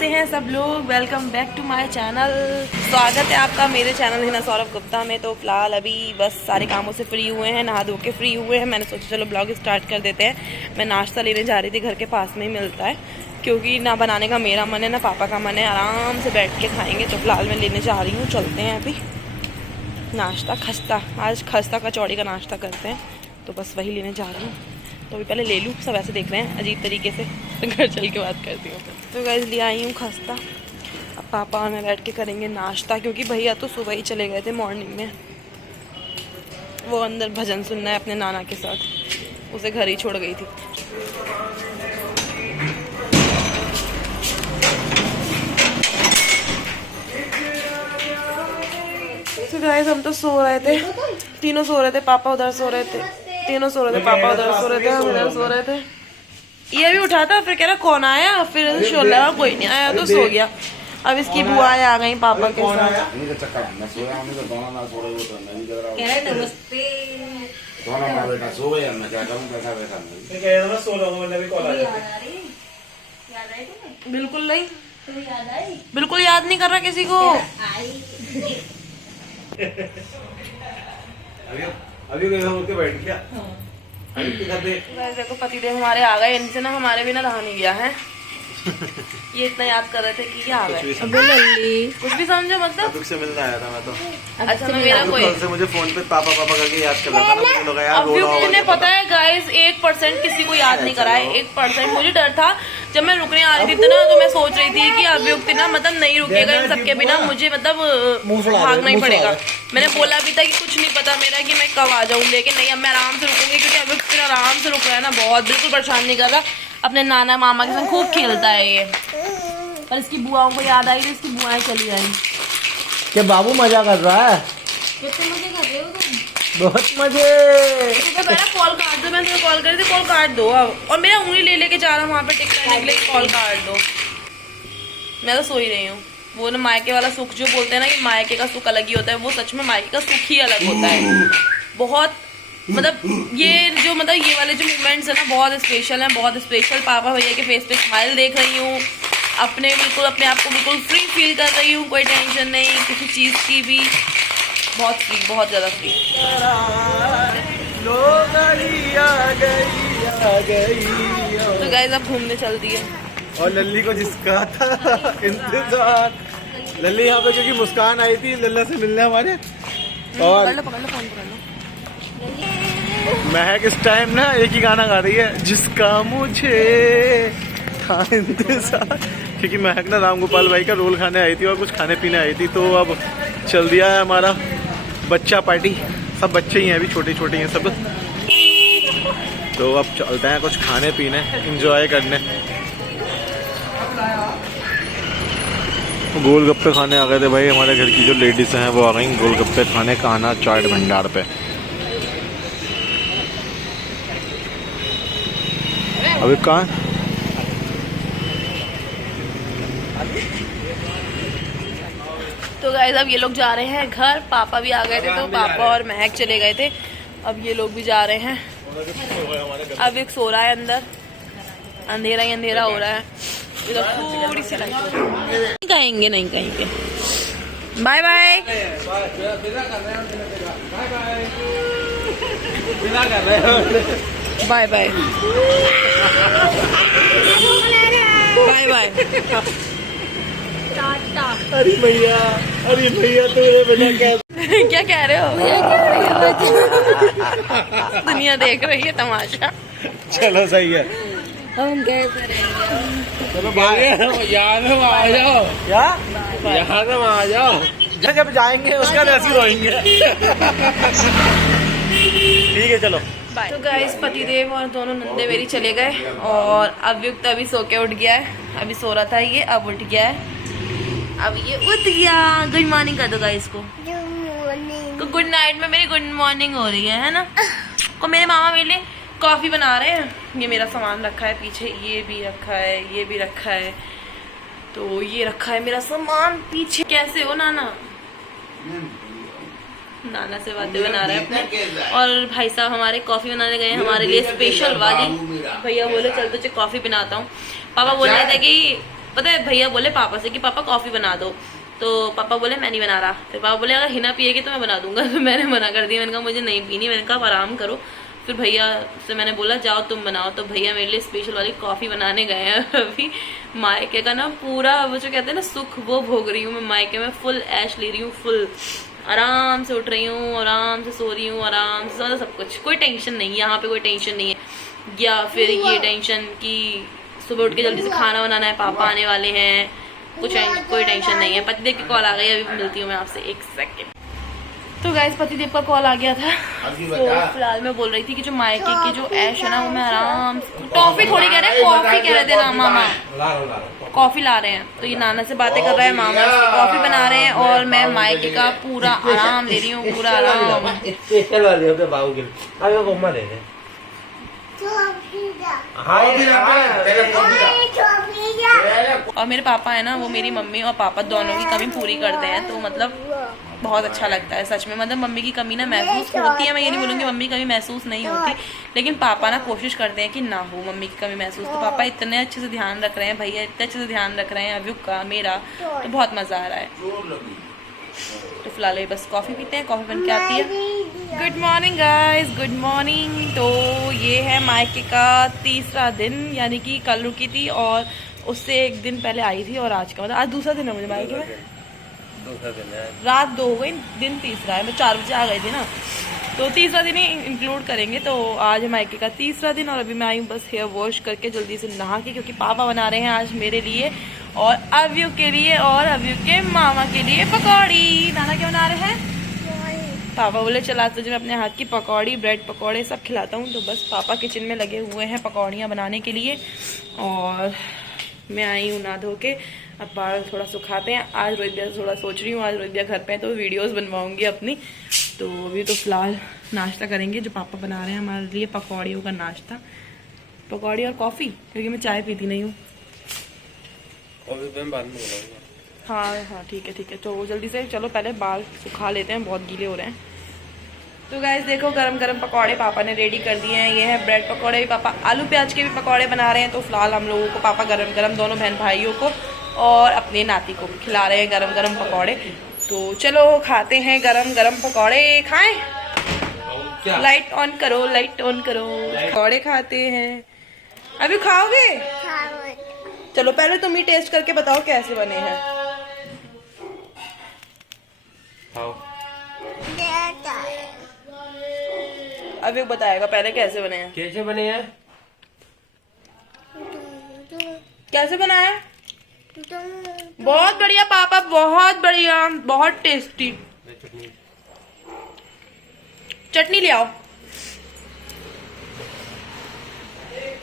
कैसे हैं सब लोग। Welcome back to my channel. स्वागत है आपका मेरे चैनल हिना सौरभ गुप्ता में। तो फिलहाल अभी बस सारे कामों से फ्री हुए हैं, नहा धो के फ्री हुए हैं। मैंने सोचा चलो ब्लॉग स्टार्ट कर देते हैं। मैं नाश्ता लेने जा रही थी, घर के पास में ही मिलता है, क्योंकि ना बनाने का मेरा मन है ना पापा का मन है। आराम से बैठ के खाएंगे। तो फिलहाल मैं लेने जा रही हूँ, चलते हैं अभी नाश्ता। खस्ता, आज खस्ता कचौड़ी का नाश्ता करते हैं, तो बस वही लेने जा रही हूँ। तो अभी पहले ले लूँ, सब ऐसे देख रहे हैं अजीब तरीके से, तो घर चल के बात करती हूँ। तो गाइस ले आई हूँ खस्ता। अब पापा और मैं बैठ के करेंगे नाश्ता, क्योंकि भैया तो सुबह ही चले गए थे मॉर्निंग में। वो अंदर भजन सुनना है अपने नाना के साथ, उसे घर ही छोड़ गई थी। तो गाइस हम तो सो रहे थे, तीनों सो रहे थे। पापा उधर सो रहे थे, तीनों सो रहे थे। पापा उधर सो रहे थे, हम उधर सो रहे थे। ये भी उठा था, फिर कह रहा कौन आया, फिर शोला कोई नहीं आया तो सो गया। अब इसकी बुआएं आ गई पापा के साथ। बिल्कुल नहीं, बिल्कुल याद नहीं कर रहा किसी को। अभी उठ बैठ गया। देखो पतिदेव हमारे आ गए, इनसे ना हमारे बिना रहा नहीं गया है। ये इतना याद कर रहे थे कि क्या आ गए। कुछ भी समझो मतलब। दुख से मिलने आया था मैं तो। अच्छा मेरा कोई से मुझे फोन पे पापा पापा करके याद कर रहा था ना, मुझे लगा यार रो रहा होगा। पता है गाइस 1% किसी को याद नहीं करा है। 1% मुझे डर था जब मैं रुकने आ रही थी ना, तो मैं सोच रही थी कि अभियुक्त ना मतलब नहीं रुकेगा इन सबके बिना, मुझे मतलब भागना ही पड़ेगा। मैंने बोला भी था कि कुछ नहीं पता मेरा कि मैं कब आ जाऊँ, लेकिन नहीं, अब मैं आराम से रुकूंगी, क्योंकि अभियुक्त आराम से रुक रहा है ना, बहुत बिल्कुल परेशान नहीं कर रहा। अपने नाना मामा के साथ खूब खेलता है ये। पर इसकी बुआओं को याद आई तो इसकी बुआएं चली आई। क्या बाबू मजा कर रहा है? कितने मजे कर रहे हो तुम? बहुत मजे। तो मेरा कॉल काट दो, मैं तुम्हें कॉल कर रही थी, कॉल काट दो अब। और मेरा उंगली ले लेके जा रहा हूँ वहाँ पे टिक करने के लिए, कॉल काट दो। मैं तो सो ही रही हूँ। वो ना मायके वाला सुख जो बोलते हैं ना कि मायके का सुख अलग ही होता है, वो सच में मायके का सुख ही अलग होता है। बहुत मतलब ये जो मतलब ये वाले जो मोमेंट्स है ना बहुत स्पेशल हैं, बहुत स्पेशल। पापा भैया के फेस पे स्माइल देख रही हूँ, अपने बिल्कुल अपने आप को बिल्कुल फ्री फील कर रही हूँ, कोई टेंशन नहीं किसी चीज़ की भी, बहुत फ्री, बहुत ज़्यादा फ्री। तो गाइस अब घूमने चल दिए। और लल्ली को जिसका था इंतजार, लल्ली यहाँ पे क्योंकि मुस्कान आई थी लल्ला से मिलने हमारे। और पकड़ लो फोन पकड़ लो। महक इस टाइम ना एक ही गाना गा रही है, जिसका मुझे था इंतजार, क्योंकि महक ना राम गोपाल भाई का रोल खाने आई थी और कुछ खाने पीने आई थी। तो अब चल दिया है हमारा बच्चा पार्टी, सब बच्चे ही हैं अभी, छोटे छोटे हैं सब। तो अब चलते हैं कुछ खाने पीने, एंजॉय करने। गोलगप्पे खाने आ गए थे भाई, हमारे घर की जो लेडीज हैं वो आ गई गोलगप्पे खाने कान्हा चाट भंडार पे। अभी कहाँ? तो गाइस अब ये लोग जा रहे हैं घर। पापा भी आ गए थे, तो पापा और महक चले गए थे, अब ये लोग भी जा रहे हैं। अब एक सो रहा है अंदर, अंधेरा ही अंधेरा हो रहा है। इधर थोड़ी सी लाइट, नहीं कहेंगे, नहीं कहेंगे। Bye bye bye bye bye bye. अरे भैया तो बेटा क्या क्या कह रहे हो? दुनिया देख रही है तमाशा। चलो सही है, हम कैसे रहेंगे? चलो यहाँ से आ जाओ। क्या यहाँ से आ जाओ, जब जाएंगे उसका ऐसे रोएंगे। ठीक है चलो बाय। तो गाइस पतिदेव और दोनों नंदे मेरी चले गए, और अभियुक्त अभी सो के उठ गया है। अभी सो रहा था ये, अब उठ गया है, अब ये उठ गया। गुड मॉर्निंग कर दो गाइस को। गुड नाइट में मेरी गुड मॉर्निंग हो रही है ना। और मेरे मामा मेरे लिए कॉफी बना रहे हैं। ये मेरा सामान रखा है पीछे, ये भी रखा है, ये भी रखा है, तो ये रखा है मेरा सामान पीछे। कैसे हो नाना? नाना से बातें बना रहे हैं अपने। और भाई साहब हमारे कॉफी बनाने गए हैं हमारे लिए स्पेशल वाली। भैया बोले चल तुझे कॉफी बनाता हूँ। पापा बोल रहे थे कि पता है भैया बोले पापा से कि पापा कॉफी बना दो, तो पापा बोले मैं नहीं बना रहा। फिर पापा बोले अगर हिना पिएगी तो मैं बना दूंगा। तो मैंने मना कर दिया, मैंने कहा मुझे नहीं पीनी, मैंने कहा आप आराम करो। फिर भैया से मैंने बोला जाओ तुम बनाओ, तो भैया मेरे लिए स्पेशल वाली कॉफ़ी बनाने गए हैं। अभी मायके का ना पूरा वो जो कहते हैं ना सुख वो भोग रही हूँ मैं। मायके में फुल ऐश ले रही हूँ, फुल आराम से उठ रही हूँ, आराम से सो रही हूँ, आराम से मतलब सब कुछ, कोई टेंशन नहीं है यहाँ पे, कोई टेंशन नहीं है। या फिर ये टेंशन कि सुबह उठ के जल्दी से खाना बनाना है, पापा आने वाले हैं, कोई टेंशन नहीं है। पतिदेव की कॉल आ गई, अभी मिलती हूँ मैं आपसे 1 सेकंड। तो गाइस पतिदेव का कॉल आ गया था, तो फिलहाल मैं बोल रही थी कि जो मायके की जो ऐश है ना वो मैं आराम से, टॉफी थोड़ी कह रहे हैं, कॉफी कह रहे थे ना मामा, कॉफी ला रहे हैं। तो ये नाना से बातें कर रहा है, मामा कॉफी बना रहे हैं और मैं मायके का पूरा आराम ले रही हूँ, पूरा आराम। और मेरे पापा है ना वो मेरी मम्मी और पापा दोनों की कमी पूरी करते हैं, तो मतलब बहुत अच्छा लगता है सच में। मतलब मम्मी की कमी ना महसूस होती है, मैं ये नहीं बोलूँगी मम्मी की कमी महसूस नहीं होती, लेकिन पापा ना कोशिश करते हैं कि ना हो मम्मी की कमी महसूस। तो पापा इतने अच्छे से ध्यान रख रहे हैं, भैया इतने अच्छे से ध्यान रख रहे हैं, अभी का मेरा, तो बहुत मज़ा आ रहा है। तो फिलहाल ये बस कॉफ़ी पीते हैं, कॉफ़ी बन के आती है। Good morning guys, good morning. तो ये है मायके का तीसरा दिन, यानी कि कल रुकी थी और उससे 1 दिन पहले आई थी, और आज का मतलब आज दूसरा दिन है मुझे मायके में, दूसरा दिन है, रात 2 हो गई, दिन तीसरा है। मैं 4 बजे आ गई थी ना, तो तीसरा दिन ही इंक्लूड करेंगे। तो आज है मायके का तीसरा दिन और अभी मैं आई हूँ बस हेयर वॉश करके जल्दी से नहा के, क्योंकि पापा बना रहे हैं आज मेरे लिए और अव्यू के लिए और अव्यू के मामा के लिए पकौड़ी। नाना क्या बना रहे हैं? पापा बोले चला तुझे मैं अपने हाथ की पकौड़ी, ब्रेड पकौड़े सब खिलाता हूँ। तो बस पापा किचन में लगे हुए हैं पकौड़ियाँ बनाने के लिए और मैं आई हूँ नहा धो के, अब बाल थोड़ा सुखाते हैं। आज रोहित भैया थोड़ा सोच रही हूँ, आज रोहित भैया घर पे हैं तो वीडियोस बनवाऊंगी अपनी। तो अभी तो फिलहाल नाश्ता करेंगे, जो पापा बना रहे हैं हमारे लिए पकौड़ियों का नाश्ता, पकौड़ी और कॉफ़ी, क्योंकि मैं चाय पीती नहीं हूँ। हाँ हाँ ठीक है। तो जल्दी से चलो पहले बाल सुखा लेते हैं, बहुत गीले हो रहे हैं। तो गाइस देखो गरम गरम पकौड़े पापा ने रेडी कर दिए हैं। ये है ब्रेड पकौड़े भी, पापा आलू प्याज के भी पकौड़े बना रहे हैं। तो फिलहाल हम लोगों को पापा गरम गरम दोनों बहन भाइयों को और अपने नाती को भी खिला रहे हैं गरम गरम पकौड़े। तो चलो खाते हैं गरम गरम पकौड़े, खाएं। लाइट ऑन करो, लाइट ऑन करो, पकौड़े खाते हैं। अभी खाओगे? चलो पहले तुम ही टेस्ट करके बताओ कैसे बने हैं। अभी बताएगा पहले कैसे बने हैं। कैसे बने हैं? कैसे बनाया? बहुत बढ़िया पापा, बहुत बढ़िया, बहुत टेस्टी। चटनी ले आओ।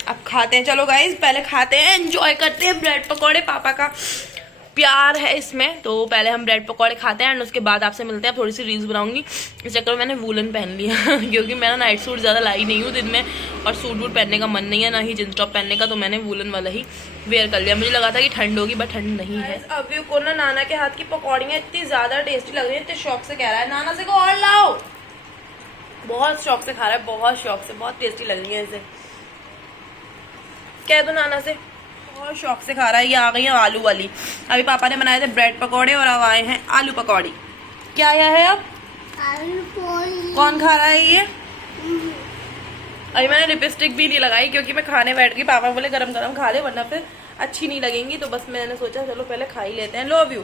अब खाते हैं, चलो गाइस पहले खाते हैं, एंजॉय करते हैं। ब्रेड पकौड़े पापा का प्यार है इसमें, तो पहले हम ब्रेड पकौड़े खाते हैं एंड उसके बाद आपसे मिलते हैं। थोड़ी सी रील्स बनाऊंगी, इस चक्कर में मैंने वूलन पहन लिया क्योंकि मैं ना नाइट सूट ज़्यादा लाई नहीं हूँ दिन में और सूट वूट पहनने का मन नहीं है, ना ही जींस टॉप पहनने का, तो मैंने वूलन वाला ही वेयर कर लिया। मुझे लगा था कि ठंड होगी बट ठंड नहीं है। अभी को ना नाना के हाथ की पकौड़ियाँ इतनी ज़्यादा टेस्टी लग रही है, इतने शौक से कह रहा है नाना से को और लाओ, बहुत शौक से खा रहा है, बहुत शौक से, बहुत टेस्टी लग रही है इसे। कह दो नाना से, बहुत शौक से खा रहा है। ये आ गई है आलू वाली। अभी पापा ने बनाए थे ब्रेड पकौड़े और अब आए हैं आलू पकौड़ी। क्या आया है अब? आलू पकौड़ी। कौन खा रहा है ये? अभी मैंने लिपस्टिक भी नहीं लगाई क्योंकि मैं खाने बैठ गई। पापा बोले गरम गरम खा ले वरना फिर अच्छी नहीं लगेंगी, तो बस मैंने सोचा चलो पहले खा ही लेते हैं। लो अभी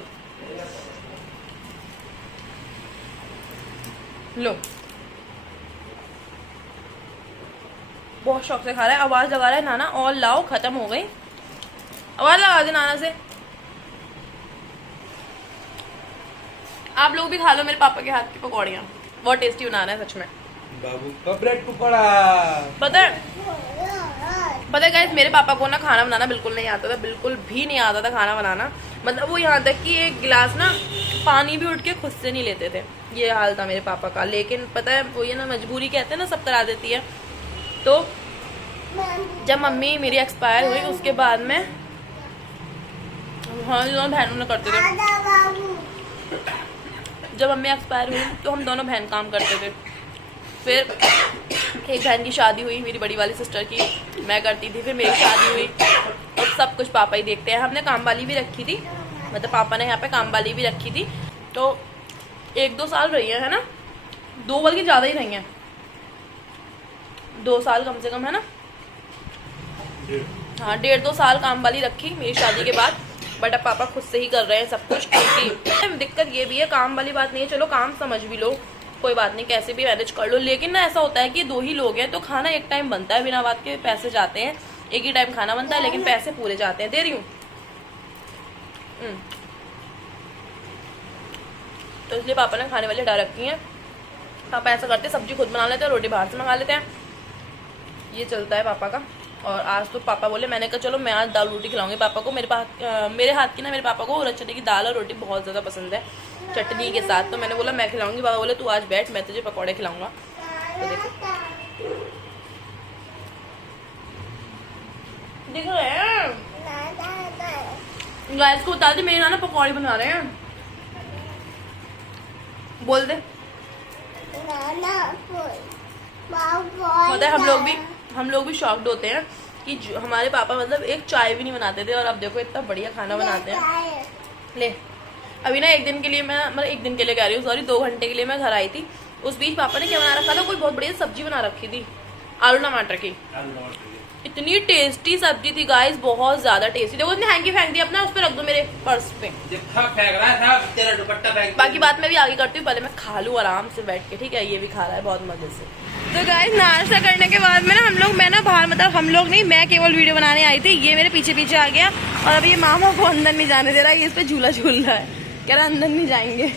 लो, बहुत शौक से खा रहा है। आवाज लगा रहा है नाना और लाओ, खत्म हो गई। आवाज लगा दे नाना से। आप लोग भी खा लो मेरे पापा के हाथ की पकौड़ियाँ, बहुत टेस्टी बना रहे हैं सच में। बाबू का ब्रेड पकौड़ा। पता है गाइस, मेरे पापा को ना खाना बनाना बिल्कुल नहीं आता था, बिल्कुल भी नहीं आता था खाना बनाना। मतलब वो यहाँ तक कि एक गिलास ना पानी भी उठ के खुद से नहीं लेते थे, ये हाल था मेरे पापा का। लेकिन पता है वो ये ना मजबूरी कहते हैं ना, सब करा देती है। तो जब मम्मी मेरी एक्सपायर हुई उसके बाद में हाँ दोनों बहनों ने करते थे। जब मम्मी एक्सपायर हुई तो हम दोनों बहन काम करते थे। फिर एक बहन की शादी हुई, मेरी बड़ी वाली सिस्टर की, मैं करती थी। फिर मेरी शादी हुई और सब कुछ पापा ही देखते हैं। हमने काम वाली भी रखी थी, मतलब पापा ने यहाँ पे काम वाली भी रखी थी, तो 1-2 साल रही है ना, 2 बल्कि ज़्यादा ही रही हैं, 2 साल कम से कम, है ना। हाँ 1.5-2 साल काम वाली रखी मेरी शादी के बाद, बट अब पापा खुद से ही कर रहे हैं सब कुछ। क्योंकि दिक्कत ये भी है, काम वाली बात नहीं है, चलो काम समझ भी लो, कोई बात नहीं, कैसे भी मैनेज कर लो, लेकिन ना ऐसा होता है कि 2 ही लोग हैं तो खाना एक टाइम बनता है, बिना बात के पैसे जाते हैं, एक ही टाइम खाना बनता है लेकिन पैसे पूरे जाते हैं। दे रही हूँ तो इसलिए पापा ने खाने वाली हटा रखी हैं। पापा ऐसा करते हैं, सब्जी खुद बना लेते हैं, रोटी बाहर से मंगा लेते हैं, ये चलता है पापा का। और आज तो पापा बोले, मैंने कहा चलो मैं आज दाल रोटी खिलाऊंगी पापा को। मेरे हाथ की ना मेरे पापा को उड़द चने की दाल और रोटी बहुत ज़्यादा पसंद है चटनी के साथ, तो मैंने बोला मैं खिलाऊंगी। पापा बोले तू आज बैठ, मैं तुझे पकौड़े खिलाऊंगा। तो देखो दिख रहे हैं गाइस को बता दे, मेरे नाना पकौड़े बना रहे हैं, बोल दे। मतलब हम लोग भी शॉक्ड होते हैं कि हमारे पापा मतलब एक चाय भी नहीं बनाते थे और अब देखो इतना बढ़िया खाना बनाते हैं। ले अभी ना एक दिन के लिए मैं, मतलब एक दिन के लिए कह रही हूँ, सॉरी 2 घंटे के लिए मैं घर आई थी। उस बीच पापा ने क्या बना रखा था, कोई बहुत बढ़िया सब्जी बना रखी थी, आलू टमाटर की। इतनी टेस्टी सब्जी थी गाइस, बहुत ज्यादा टेस्टी। देखो उसने हैंकी फेंक दिया अपना, उस पर रख दो मेरे पर्स पे। बाकी बात मैं भी आगे करती हूँ, पहले मैं खा लूँ आराम से बैठ के, ठीक है। ये भी खा रहा है बहुत मजे से। तो गाइस नाश्ता करने के बाद में ना मैं ना बाहर, मतलब हम लोग नहीं, मैं केवल वीडियो बनाने आई थी, ये मेरे पीछे पीछे आ गया और अब ये मामा को अंदर नहीं जाने दे रहा है, ये इस पे झूला झूल रहा है, कह रहा अंदर नहीं जाएंगे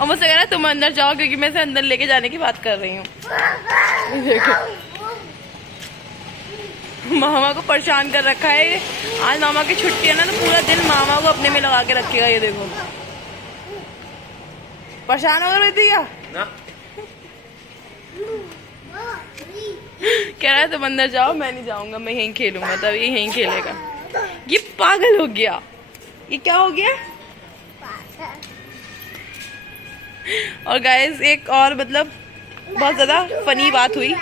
और मुझसे कह रहा तुम अंदर जाओ क्योंकि मैं इसे अंदर लेके जाने की बात कर रही हूँ। मामा को परेशान कर रखा है, आज मामा की छुट्टी है ना, तो पूरा दिन मामा को अपने में लगा के रखेगा। ये देखो परेशान हो रही थी क्या ना? कह रहा है तुम अंदर जाओ, मैं नहीं जाऊंगा, मैं यहीं खेलूंगा, तब ये यहीं खेलेगा। ये पागल हो गया, ये क्या हो गया। और गाइस एक और मतलब बहुत ज्यादा फनी बात हुई,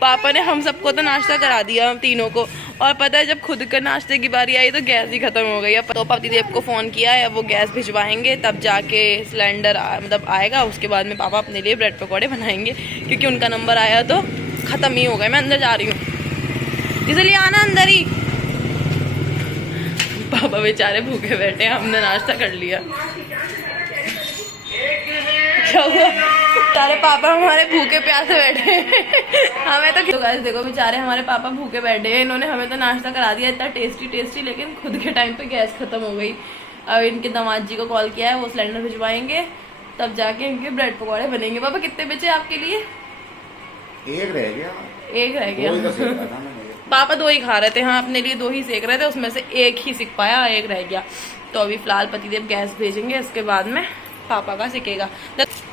पापा ने हम सबको तो नाश्ता करा दिया, हम तीनों को, और पता है जब खुद का नाश्ते की बारी आई तो गैस ही खत्म हो गई। तो पतिदेव को फोन किया है, वो गैस भिजवाएंगे तब जाके सिलेंडर मतलब आएगा, उसके बाद में पापा अपने लिए ब्रेड पकौड़े बनाएंगे, क्योंकि उनका नंबर आया तो खत्म ही हो गए। मैं अंदर जा रही हूँ, इसलिए आना अंदर ही। पापा बेचारे भूखे बैठे, हमने नाश्ता कर लिया। क्या हुआ, सारे पापा हमारे भूखे प्यासे बैठे हमें तो गाइस देखो बेचारे हमारे पापा भूखे बैठे हैं, इन्होंने हमें तो नाश्ता करा दिया इतना टेस्टी टेस्टी, लेकिन खुद के टाइम पे गैस खत्म हो गई। अब इनके दामाद जी को कॉल किया है, वो सिलेंडर भिजवाएंगे तब जाके इनके ब्रेड पकौड़े बनेंगे। पापा कितने बचे आपके लिए? एक रह गया। पापा 2 ही खा रहे थे, हाँ अपने लिए 2 ही सेक रहे थे, उसमें से 1 ही सिक पाया, 1 रह गया। तो अभी फिलहाल पतिदेव गैस भेजेंगे, इसके बाद में पापा का सिकेगा।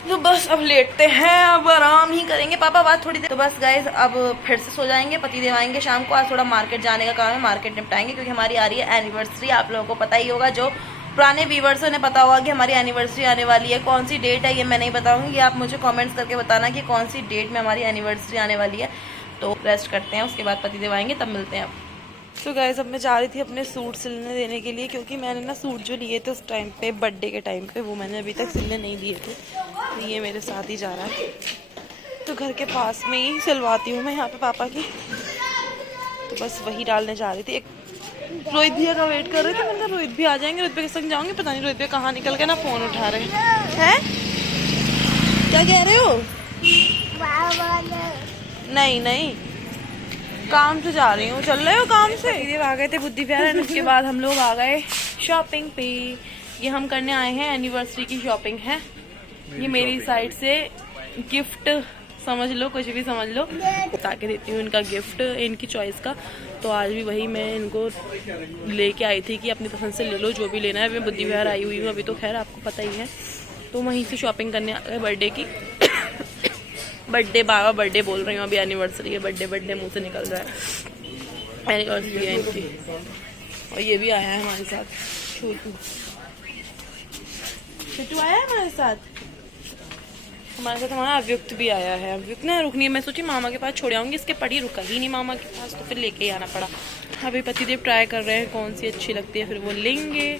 तो बस अब लेटते हैं, अब आराम ही करेंगे पापा बात थोड़ी देर। तो बस गाइज अब फिर से सो जाएंगे, पतिदेव आएंगे शाम को। आज थोड़ा मार्केट जाने का काम है, मार्केट निपटाएंगे क्योंकि हमारी आ रही है एनिवर्सरी। आप लोगों को पता ही होगा, जो पुराने व्यूवर्स ने पता होगा कि हमारी एनिवर्सरी आने वाली है। कौन सी डेट है ये मैं नहीं बताऊंगी, आप मुझे कमेंट्स करके बताना कि कौन सी डेट में हमारी एनिवर्सरी आने वाली है। तो रेस्ट करते हैं, उसके बाद पतिदेव आएंगे तब मिलते हैं। अब तो गाइस अब मैं जा रही थी अपने सूट सिलने देने के लिए, क्योंकि मैंने ना सूट जो लिए थे उस टाइम पे बर्थडे के टाइम पे, वो मैंने अभी तक सिलने नहीं दिए थे, तो ये मेरे साथ ही जा रहा है। तो घर के पास में ही सिलवाती हूँ मैं यहाँ पे पापा की, तो बस वही डालने जा रही थी। एक रोहित भैया का वेट कर रहे थे, मैंने रोहित भी आ जाएंगे, रोहित भैया के संग जाऊँगी, पता नहीं रोहित भैया कहाँ निकल के ना फ़ोन उठा रहे हैं। क्या कह रहे हो? नहीं नहीं काम से जा रही हूँ। चल रहे हो काम से? ये आ गए थे बुद्धि विहार, उसके बाद हम लोग आ गए शॉपिंग पे। ये हम करने आए हैं, एनिवर्सरी की शॉपिंग है। ये मेरी साइड से गिफ्ट समझ लो, कुछ भी समझ लो, बता के देती हूँ इनका गिफ्ट, इनकी चॉइस का। तो आज भी वही मैं इनको लेके आई थी कि अपनी पसंद से ले लो जो भी लेना है। मैं बुद्धि विहार आई हुई हूँ अभी, तो खैर आपको पता ही है। तो वहीं से शॉपिंग करने आ गए बर्थडे की। बर्थडे बाबा बर्थडे बोल रही हूँ, अभी एनिवर्सरी है, बर्थडे बर्थडे मुंह से निकल रहा है। एनिवर्सरी है इनकी। और ये भी आया है हमारे साथ, छोटू आया है हमारे साथ। हमारा अव्युक्त भी आया है। अव्युक्त ना रुकनी है, मैं सोची मामा के पास छोड़ आऊंगी, इसके पड़ी रुका ही नहीं मामा के पास, तो फिर लेके ही आना पड़ा। अभी पतिदेव ट्राई कर रहे हैं कौन सी अच्छी लगती है, फिर वो लेंगे।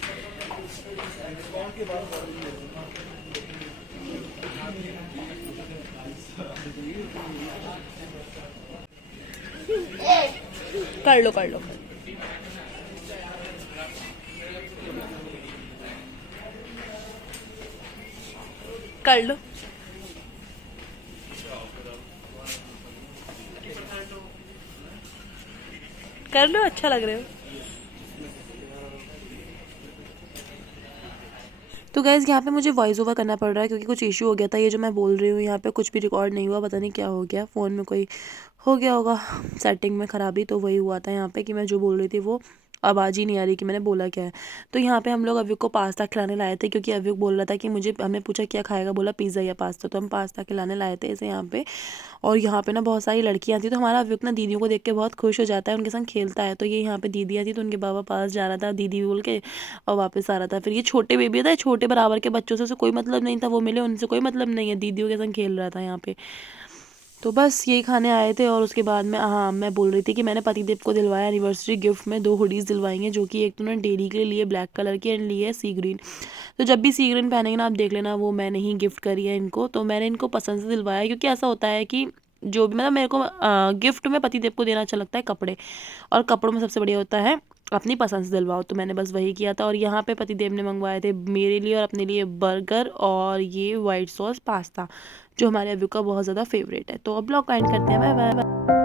कर लो कर लो कर लो। कर लो, अच्छा लग रहे हो। तो गाइज़ यहाँ पे मुझे वॉइस ओवर करना पड़ रहा है क्योंकि कुछ इशू हो गया था। ये जो मैं बोल रही हूँ यहाँ पे कुछ भी रिकॉर्ड नहीं हुआ, पता नहीं क्या हो गया, फ़ोन में कोई हो गया होगा सेटिंग में ख़राबी, तो वही हुआ था यहाँ पे कि मैं जो बोल रही थी वो आवाज़ ही नहीं आ रही कि मैंने बोला क्या है। तो यहाँ पे हम लोग अव्युक को पास्ता खिलाने लाए थे क्योंकि अव्युक बोल रहा था कि मुझे, हमने पूछा क्या खाएगा, बोला पिज़्ज़ा या पास्ता, तो हम पास्ता खिलाने लाए थे इसे यहाँ पे। और यहाँ पे ना बहुत सारी लड़कियाँ थी, तो हमारा अव्युक ना दीदियों को देख के बहुत खुश हो जाता है, उनके संग खेलता है। तो ये यहाँ पे दीदियाँ थी, तो उनके बाबा पास जा रहा था दीदी बोल के और वापस आ रहा था। फिर ये छोटे बेबी था, छोटे बराबर के बच्चों से उसे कोई मतलब नहीं था, वो मिले उनसे कोई मतलब नहीं है, दीदियों के संग खेल रहा था यहाँ पे। तो बस यही खाने आए थे। और उसके बाद में हाँ, मैं बोल रही थी कि मैंने पतिदेव को दिलवाया एनिवर्सरी गिफ्ट में 2 हुडीज़ दिलवाई हैं, जो कि एक तो उन्होंने डेली के लिए ब्लैक कलर की एंड ली है सी ग्रीन। तो जब भी सी ग्रीन पहनेंगे ना, आप देख लेना, वो मैंने ही गिफ्ट करी है इनको। तो मैंने इनको पसंद से दिलवाया क्योंकि ऐसा होता है कि जो भी, मतलब मेरे को गिफ्ट में पतिदेव को देना अच्छा लगता है कपड़े, और कपड़ों में सबसे बढ़िया होता है अपनी पसंद से दिलवाओ। तो मैंने बस वही किया था। और यहाँ पे पतिदेव ने मंगवाए थे मेरे लिए और अपने लिए बर्गर और ये वाइट सॉस पास्ता, जो हमारे अव्यू का बहुत ज़्यादा फेवरेट है। तो अब ब्लॉग एंड करते हैं, बाय बाय।